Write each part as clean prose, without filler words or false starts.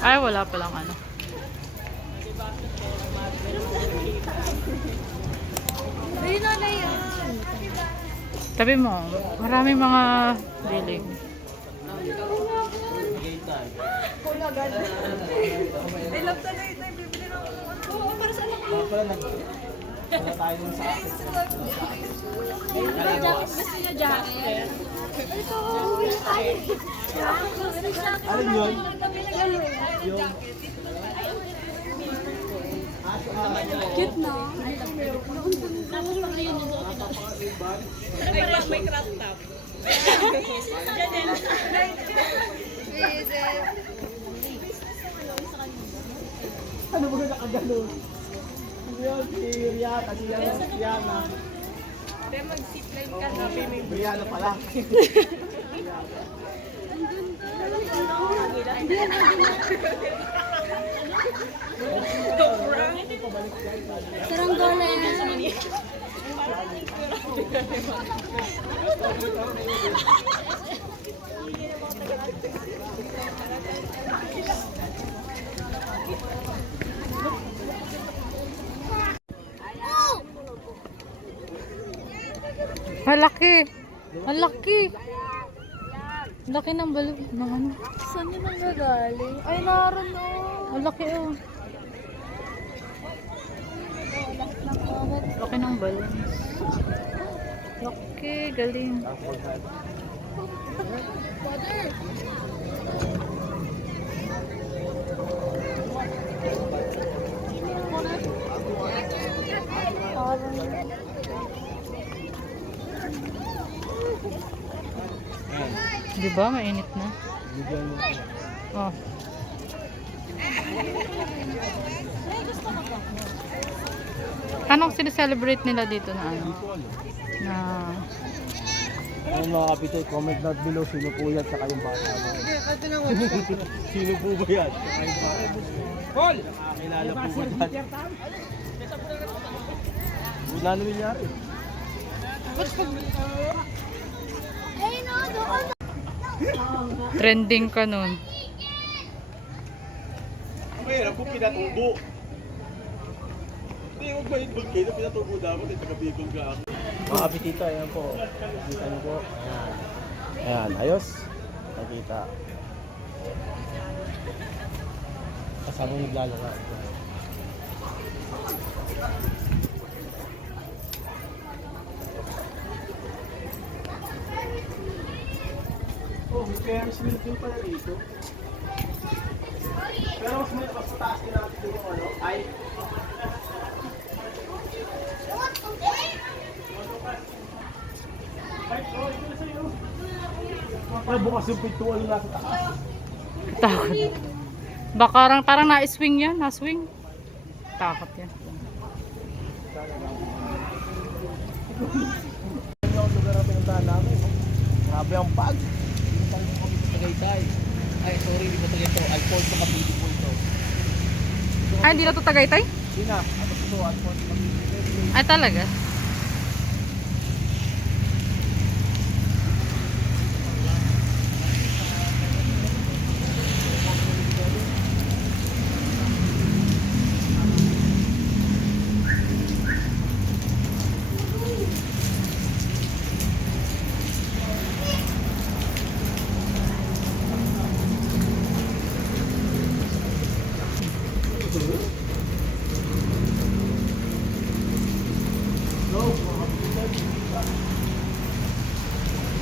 Ay, wala palang ano. Ayun na yan. Tabi mo, maraming mga dilig. I love Tagaytay. Bibili na ako. Oo, para sa anak ko. Wala tayo nun sa akin. Gusto niya jacket? Ito, uwi na tayo. Ano yun? Yung cute na. May crop top. Ano ba nakagano? Ano yun? Si Rihanna, si Rihanna. Pero mag-zipline ka na. Rihanna pala. Saranggola yan. Malaki! Malaki! Laki ng balon. Ng ano? Saan yun ang gagaling? Ay, naroon o. Malaki oh. Laki ng balon. Laki, galing. Diba? Mainit na. Oh. Anong sineselebrate nila dito na ano? Na... Ang mga kapitay, comment down below sino po yan sa kayong bata. Sino po ba yan? Sa kayong bata. Paul! Nakakilala po ba yan? Wala na nangyari. Ay, no, doon. Trending ka nun. Mayroon po pinatubo. Hindi, huwag ma-involve kayo. Pinatubo dapat. Taga-bigol ka ako. Mga kapitita, ayan po. Kita niyo po. Ayan. Ayan, ayos. Nakita. Kasama yung naglalaro. Oh, may Ferris wheel din pala dito. Pero mas mataas din natin yung ano, ay... Para bukas yung pintuan yung nasa taas. Takot. Baka parang na-swing yan. Na-swing. Takot yan. Ano ang lugar na pinuntahan namin? Grabe ang pag. Tagaytay. Ay, sorry, hindi mo Tagaytay. Alfonso Cavite po ito. Ay, hindi na to Tagaytay? Hindi na. Ano ito? Alfonso Cavite. Ay, talaga?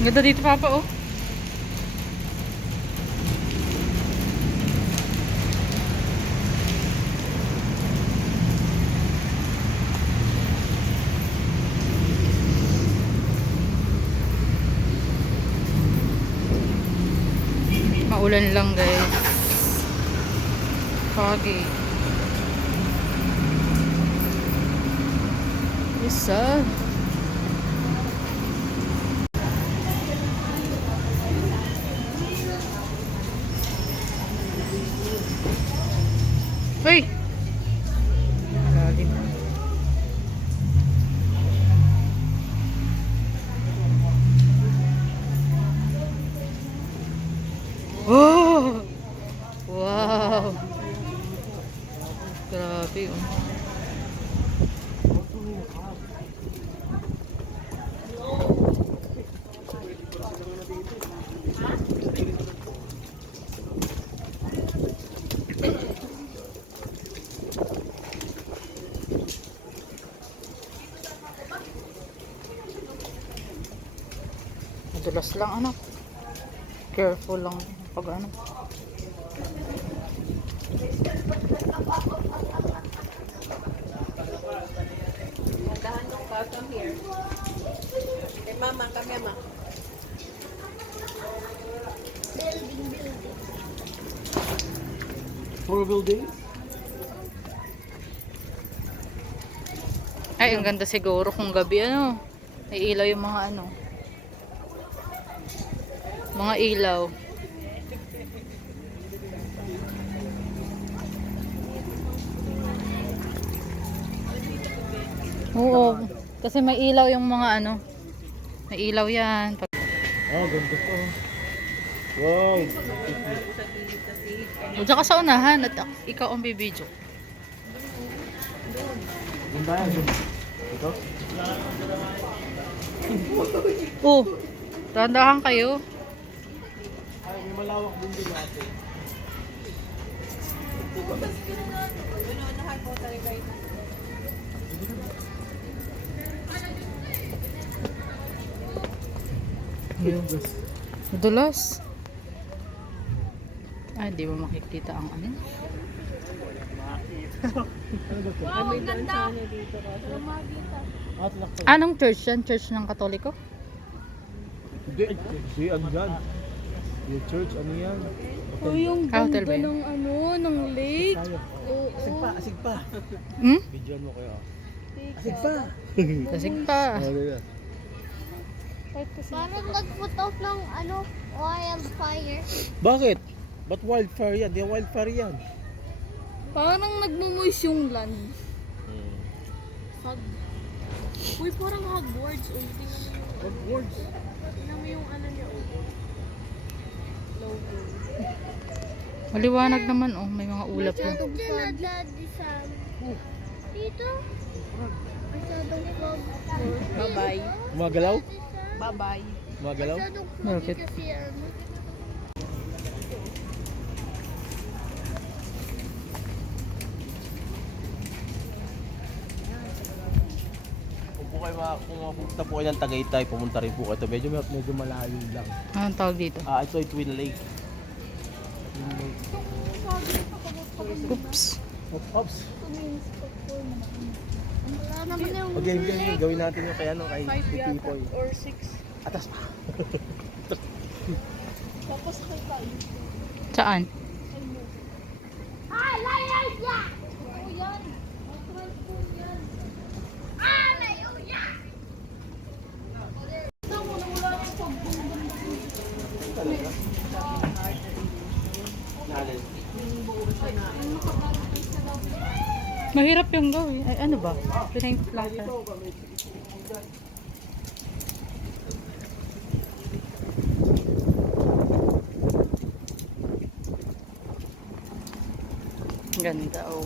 Ang ganda dito, Papa, oh. Maulan lang, guys. Foggy. Isa. Uy! Lalim. Oh! Wow! Oo. Grabe oh. Madulas lang anak. Careful lang pag ano. Dahan nung come here. Kay mama, kami ama. Four building? Ay, ang ganda siguro kung gabi ano. May ilaw yung mga ano. Mga ilaw. Oo, kasi may ilaw yung mga ano. May ilaw yan. Oh, ganda to. Wow! O, dyan ka sa unahan at ikaw ang bibidyo. Ganda yan. Ito? Oh, dahan kayo. Ay, may malawak din din natin. Madulas. Ay, di mo makikita ang ano. Wow, ang ganda. Atlak to. Anong church yan? Church ng Katoliko? Hindi, hindi, ano yan? Yung church, ano yan? Oh, yung Hotel ba ganda yan? ng ano, ng lake. Tayo. Asig pa, asig pa. Hmm? Bidyoan mo kayo. Asig pa. Kasig pa. Okay. Parang nag-put off ng ano, wildfire. Bakit? Ba't wildfire yan? Di wildfire yan. Parang nagmumoist yung land. Fog. Uy, parang Hogwarts. Uy, tingnan mo yung... Hogwarts? Tingnan mo yung ano niya. Logo. Maliwanag naman oh, may mga ulap na. Masyadong fog. Dito? Masyadong fog. Bye-bye. Gumagalaw? Bye-bye. Gumagalaw? Masyadong fog Bakit? kasi ano. Kung mapunta po kayo ng Tagaytay, pumunta rin po kayo. Medyo malayo lang. Anong tawag dito? Ito ay Twin Lake. Twin Lake. Oops. Oops. Wala naman yung... Okay, game. Gawin natin yung kay ano, kay 5 yata Pipoy. or 6. Atas pa. Tapos kay tayo. Saan? Ah, layo yan! Oo yan. Ah, layo yan! Mahirap yung gawin. Ay, ano ba? Pinag-flatter. Ganda oh.